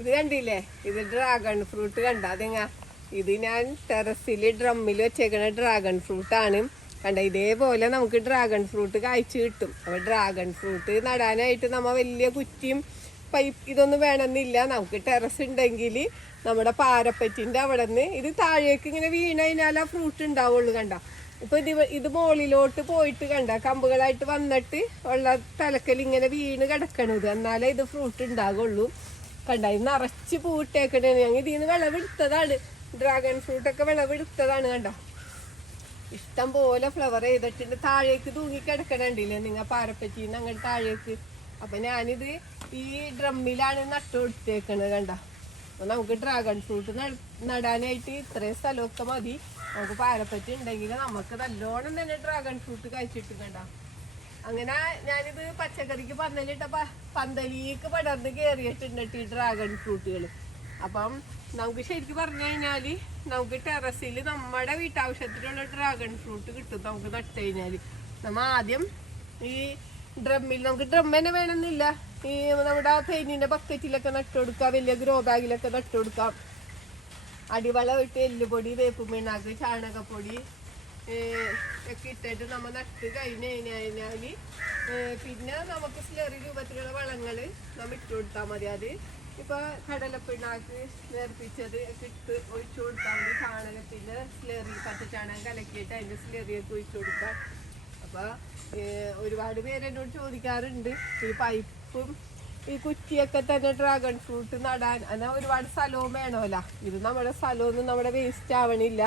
ഇത് കണ്ടില്ലേ? ഇത് ഡ്രാഗൺ ഫ്രൂട്ട് കണ്ട. അതിങ്ങ? ഇത് ഞാൻ ടെറസിൽ ഡ്രമ്മിൽ വെച്ചേക്കണ ഡ്രാഗൺ ഫ്രൂട്ടാണ് കണ്ട ഇതേപോലെ നമുക്ക് ഡ്രാഗൺ ഫ്രൂട്ട് കായ്ച്ചു കിട്ടും. അപ്പോൾ ഡ്രാഗൺ ഫ്രൂട്ട് നടാനായിട്ട് നമ്മ വലിയ കുറ്റിയും പൈപ്പ് ഇതൊന്നും വേണമെന്നില്ല. നമുക്ക് ടെറസ് ഉണ്ടെങ്കിൽ നമ്മുടെ പാരപ്പറ്റിന്റെ അവിടെ നിന്ന് ഇത് താഴേക്ക് ഇങ്ങനെ വീണ് കഴിഞ്ഞാൽ ആ ഫ്രൂട്ട് ഉണ്ടാവുള്ളൂ കണ്ട. ഇപ്പൊ ഇത് ഇത് മുകളിലോട്ട് പോയിട്ട് കണ്ട കമ്പുകളായിട്ട് വന്നിട്ട് ഉള്ള തലക്കൽ ഇങ്ങനെ വീണ് കിടക്കണത്. എന്നാലേ ഇത് ഫ്രൂട്ട് ഉണ്ടാകുള്ളൂ കണ്ട ഇത് നിറച്ച് പൂവിട്ടേക്കണേ ഞങ്ങൾ ഇതിൽ നിന്ന് വിളവെടുത്തതാണ്. ഡ്രാഗൺ ഫ്രൂട്ട് ഒക്കെ വിളവെടുത്തതാണ് കണ്ടോ. ഇഷ്ടം പോലെ ഫ്ലവർ ചെയ്തിട്ടുണ്ട്. താഴേക്ക് തൂങ്ങി കിടക്കണുണ്ടല്ലേ നിങ്ങൾ പാരപ്പറ്റിന്ന് അങ്ങോട്ട് താഴേക്ക്. അപ്പൊ ഞാനിത് ഈ ഡ്രമ്മിലാണ് നട്ടു കൊടുത്തേക്കണത് കണ്ട. അപ്പൊ നമുക്ക് ഡ്രാഗൺ ഫ്രൂട്ട് നടാനായിട്ട് ഇത്രയും സ്ഥലമൊക്കെ മതി. നമുക്ക് പാരപ്പറ്റി ഉണ്ടെങ്കിൽ നമുക്ക് നല്ലോണം തന്നെ ഡ്രാഗൺ ഫ്രൂട്ട് കഴിച്ചിട്ട് കണ്ട. അങ്ങനെ ഞാനിത് പച്ചക്കറിക്ക് പന്തലിട്ട പന്തലിക്ക് പടർന്ന് കയറിയിട്ടുണ്ട് ഈ ഡ്രാഗൺ ഫ്രൂട്ടുകൾ അപ്പം നമുക്ക് ശരിക്കും പറഞ്ഞു കഴിഞ്ഞാൽ നമുക്ക് ടെറസിൽ നമ്മുടെ വീട്ടാവശ്യത്തിനുള്ള ഡ്രാഗൺ ഫ്രൂട്ട് കിട്ടും നമുക്ക് നട്ട് കഴിഞ്ഞാൽ നമ്മ ആദ്യം ഈ ഡ്രമ്മിൽ നമുക്ക് ഡ്രം തന്നെ വേണമെന്നില്ല. ഈ നമ്മുടെ തേനീന്റെ ബക്കറ്റിലൊക്കെ നട്ടു കൊടുക്കാം വലിയ ഗ്രോ ബാഗിലൊക്കെ നട്ടു കൊടുക്കാം. അടിവളം ഇട്ട് എല്ലുപൊടി വേപ്പുമിണ്ണാക്ക് ചാണകപ്പൊടി ഒക്കെ ഇട്ടിട്ട് നമ്മൾ നട്ട് കഴിഞ്ഞ് കഴിഞ്ഞാൽ പിന്നെ നമുക്ക് സ്ലറി രൂപത്തിലുള്ള വളങ്ങൾ നമ്മൾ ഇട്ട് കൊടുത്താൽ മതി. അത് ഇപ്പൊ കടലപ്പിണ്ണാക്ക് നേർപ്പിച്ചത് ഒക്കെ ഇട്ട് ഒഴിച്ചു കൊടുത്താൽ മതി. ചാണകത്തിന്റെ സ്ലറി പച്ചച്ചാണകം കലക്കിയിട്ട് അതിന്റെ സ്ലറിയൊക്കെ ഒഴിച്ചു കൊടുക്കാം. അപ്പൊ ഏഹ് ഒരുപാട് പേര് എന്നോട് ചോദിക്കാറുണ്ട്. ഈ പൈപ്പും ഈ കുറ്റിയൊക്കെ തന്നെ ഡ്രാഗൺ ഫ്രൂട്ട് നടാൻ. എന്നാൽ ഒരുപാട് സ്ഥലവും വേണമല്ല ഇത് നമ്മുടെ സ്ഥലമൊന്നും നമ്മുടെ വേസ്റ്റ് ആവണില്ല.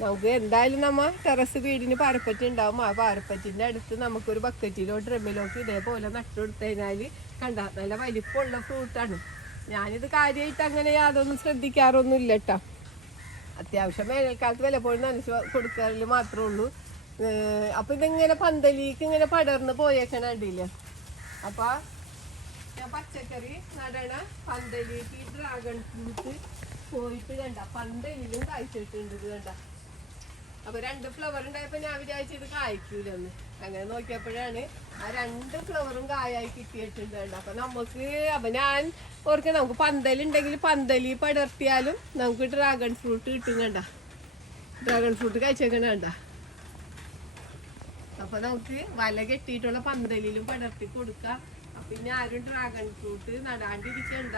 നമുക്ക് എന്തായാലും നമ്മ ടെറസ് വീടിന് പാരപ്പറ്റി ഉണ്ടാവും. ആ പാരപ്പറ്റിന്റെ അടുത്ത് നമുക്കൊരു ബക്കറ്റിലോ ഡ്രമ്മിലോട്ട് ഇതേപോലെ നട്ടു കൊടുത്തു കണ്ട നല്ല വലിപ്പമുള്ള ഫ്രൂട്ടാണ് ഞാനിത് കാര്യമായിട്ട് അങ്ങനെ യാതൊന്നും ശ്രദ്ധിക്കാറൊന്നും ഇല്ല കേട്ടോ. അത്യാവശ്യം വേനൽക്കാലത്ത് വല്ലപ്പോഴും നനച്ച് കൊടുക്കാറിൽ മാത്രമേ ഉള്ളൂ. അപ്പൊ ഇതിങ്ങനെ പന്തലിക്ക് ഇങ്ങനെ പടർന്ന് പോയേക്കണ അപ്പൊ ഞാൻ പച്ചക്കറി നടണ പന്തലിക്ക് ഡ്രാഗൺ ഫ്രൂട്ട് പോയിട്ട് കണ്ട പന്തലിലും ഇത് കണ്ട. അപ്പൊ രണ്ട് ഫ്ലവർ ഉണ്ടായപ്പോ ഞാൻ വിചാരിച്ചു ഇത് കായ്ക്കൂലെന്ന്. അങ്ങനെ നോക്കിയപ്പോഴാണ് ആ രണ്ട് ഫ്ലവറും കായായി കിട്ടിയിട്ടുണ്ട് അപ്പോൾ അപ്പൊ നമുക്ക് അപ്പൊ ഞാൻ ഓർക്ക നമുക്ക് പന്തലുണ്ടെങ്കിൽ പന്തലി പടർത്തിയാലും നമുക്ക് ഡ്രാഗൺ ഫ്രൂട്ട് കിട്ടും കണ്ട. ഡ്രാഗൺ ഫ്രൂട്ട് കഴിച്ചേക്കണ കണ്ട. അപ്പൊ നമുക്ക് വല കെട്ടിയിട്ടുള്ള പന്തലിലും പടർത്തി കൊടുക്കാം. അപ്പൊ ഇനി ആരും ഡ്രാഗൺ ഫ്രൂട്ട് നടാണ്ടിരിക്കണ്ട.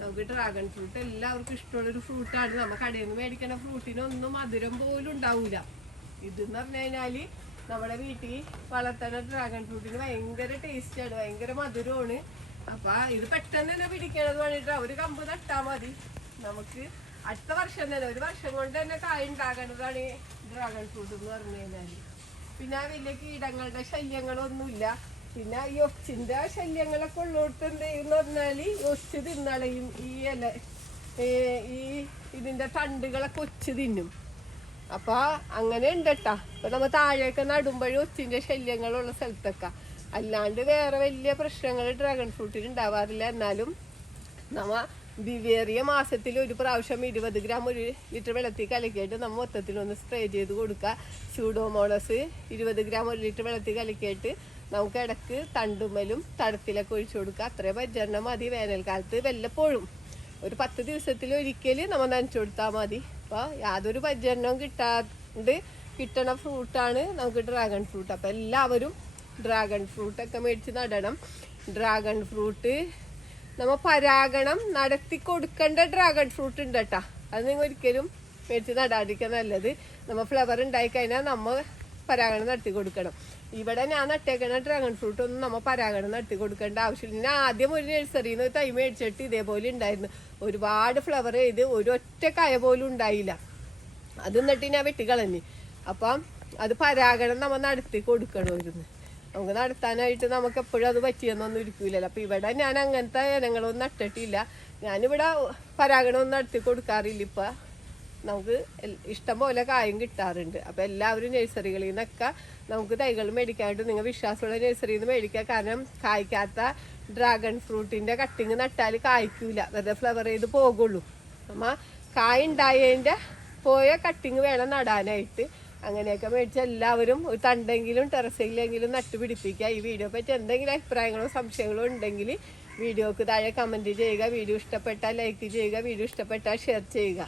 നമുക്ക് ഡ്രാഗൺ ഫ്രൂട്ട് എല്ലാവർക്കും ഇഷ്ടമുള്ള ഒരു ഫ്രൂട്ടാണ് നമുക്ക് കടയിൽ നിന്ന് മേടിക്കുന്ന ഫ്രൂട്ടിനൊന്നും മധുരം പോലും ഉണ്ടാവില്ല ഇതെന്ന് പറഞ്ഞു കഴിഞ്ഞാൽ നമ്മുടെ വീട്ടിൽ വളർത്തുന്ന ഡ്രാഗൺ ഫ്രൂട്ടിന് ഭയങ്കര ടേസ്റ്റാണ് ഭയങ്കര മധുരമാണ്. അപ്പൊ ഇത് പെട്ടെന്ന് തന്നെ പിടിക്കണത് വേണ്ടിട്ട്. ഒരു കമ്പ് നട്ടാൽ മതി. നമുക്ക് അടുത്ത വർഷം തന്നെ ഒരു വർഷം കൊണ്ട് തന്നെ കായ ഉണ്ടാകേണ്ടതാണ് ഡ്രാഗൺ ഫ്രൂട്ട് എന്ന് പറഞ്ഞു കഴിഞ്ഞാൽ. പിന്നെ വലിയ കീടങ്ങളുടെ ശല്യങ്ങളൊന്നുമില്ല. പിന്നെ ഈ ഒച്ചിന്റെ ശല്യങ്ങളൊക്കെ ഉള്ളോട്ട് എന്ത് ചെയ്യുന്ന പറഞ്ഞാൽ ഒച്ച് തിന്നളയും ഈ ഇല ഈ ഇതിന്റെ തണ്ടുകളൊക്കെ ഒച്ച് തിന്നും. അപ്പൊ അങ്ങനെ ഉണ്ട് കേട്ടാ ഇപ്പൊ നമ്മ താഴേക്ക് നടുമ്പോഴും ഒച്ചിന്റെ ശല്യങ്ങളുള്ള സ്ഥലത്തൊക്കെ. അല്ലാണ്ട് വേറെ വലിയ പ്രശ്നങ്ങൾ ഡ്രാഗൺ ഫ്രൂട്ടിൽ ഉണ്ടാവാറില്ല. എന്നാലും നമ്മ ദിവേറിയ മാസത്തിൽ ഒരു പ്രാവശ്യം ഇരുപത് ഗ്രാം ഒരു ലിറ്റർ വെള്ളത്തിൽ കലക്കിയിട്ട് നമ്മൾ മൊത്തത്തിൽ ഒന്ന് സ്പ്രേ ചെയ്ത് കൊടുക്കുക സ്യൂഡോമോണസ് ഇരുപത് ഗ്രാം ഒരു ലിറ്റർ വെള്ളത്തിൽ കലക്കിയിട്ട് നമുക്ക് ഇടയ്ക്ക് തണ്ടുമ്മലും തടത്തിലൊക്കെ ഒഴിച്ചു കൊടുക്കുക. അത്രയും പരിചരണം മതി വേനൽക്കാലത്ത് വല്ലപ്പോഴും. ഒരു പത്ത് ദിവസത്തിൽ ഒരിക്കൽ നമ്മൾ നനച്ചു കൊടുത്താൽ മതി. അപ്പോൾ യാതൊരു പരിചരണവും കിട്ടാണ്ട് കിട്ടണ ഫ്രൂട്ടാണ് നമുക്ക് ഡ്രാഗൺ ഫ്രൂട്ട്. അപ്പോൾ എല്ലാവരും ഡ്രാഗൺ ഫ്രൂട്ടൊക്കെ മേടിച്ച് നടണം. ഡ്രാഗൺ ഫ്രൂട്ട് നമ്മൾ പരാഗണം നടത്തി കൊടുക്കേണ്ട ഡ്രാഗൺ ഫ്രൂട്ട് ഉണ്ട് കേട്ടോ അത് നിങ്ങൾ ഒരിക്കലും മേടിച്ച് നടാതിരിക്കാൻ നല്ലത്. നമ്മൾ ഫ്ലവർ ഉണ്ടായി കഴിഞ്ഞാൽ നമ്മ പരാഗണം നടത്തി കൊടുക്കണം. ഇവിടെ ഞാൻ നട്ടേക്കണ ഡ്രാഗൺ ഫ്രൂട്ട് ഒന്നും നമ്മൾ പരാഗണം നടത്തി കൊടുക്കേണ്ട ആവശ്യമില്ല. ഞാൻ ആദ്യം ഒരു നഴ്സറിയിൽ നിന്ന് തൈ മേടിച്ചിട്ട് ഇതേപോലെ ഉണ്ടായിരുന്നു. ഒരുപാട് ഫ്ലവർ ചെയ്ത് ഒരു ഒറ്റ കായ പോലും ഉണ്ടായില്ല. അത് എന്നിട്ട് ഞാൻ വെട്ടിക്കളഞ്ഞ് അപ്പം അത് പരാഗണം നമ്മൾ നടത്തി കൊടുക്കണമായിരുന്നു നമുക്ക് നടത്താനായിട്ട് നമുക്ക് എപ്പോഴും അത് പറ്റിയെന്നൊന്നും ഇരിക്കൂലല്ലോ. അപ്പം ഇവിടെ ഞാൻ അങ്ങനത്തെ ഇനങ്ങളൊന്നും നട്ടിട്ടില്ല. ഞാനിവിടെ പരാഗണമൊന്നും നടത്തി കൊടുക്കാറില്ല ഇപ്പൊ. നമുക്ക് ഇഷ്ടംപോലെ ഇഷ്ടം പോലെ കായും കിട്ടാറുണ്ട്. അപ്പോൾ എല്ലാവരും നഴ്സറികളിൽ നിന്നൊക്കെ നമുക്ക് തൈകൾ മേടിക്കാനായിട്ട് നിങ്ങൾ വിശ്വാസമുള്ള നഴ്സറിയിൽ നിന്ന് മേടിക്കുക. കാരണം കായ്ക്കാത്ത ഡ്രാഗൺ ഫ്രൂട്ടിന്റെ കട്ടിങ് നട്ടാൽ കായ്ക്കൂല. വെറുതെ ഫ്ലവർ ചെയ്ത് പോകുള്ളൂ. അമ്മ കായ ഉണ്ടായതിന്റെ പോയ കട്ടിങ് വേണം നടാനായിട്ട്. അങ്ങനെയൊക്കെ മേടിച്ച എല്ലാവരും ഒരു തണ്ടെങ്കിലും ടെറസിലെങ്കിലും നട്ടുപിടിപ്പിക്കുക ഈ വീഡിയോ പറ്റി എന്തെങ്കിലും അഭിപ്രായങ്ങളോ സംശയങ്ങളോ ഉണ്ടെങ്കിൽ വീഡിയോക്ക് താഴെ കമന്റ് ചെയ്യുക. വീഡിയോ ഇഷ്ടപ്പെട്ടാൽ ലൈക്ക് ചെയ്യുക. വീഡിയോ ഇഷ്ടപ്പെട്ടാൽ ഷെയർ ചെയ്യുക.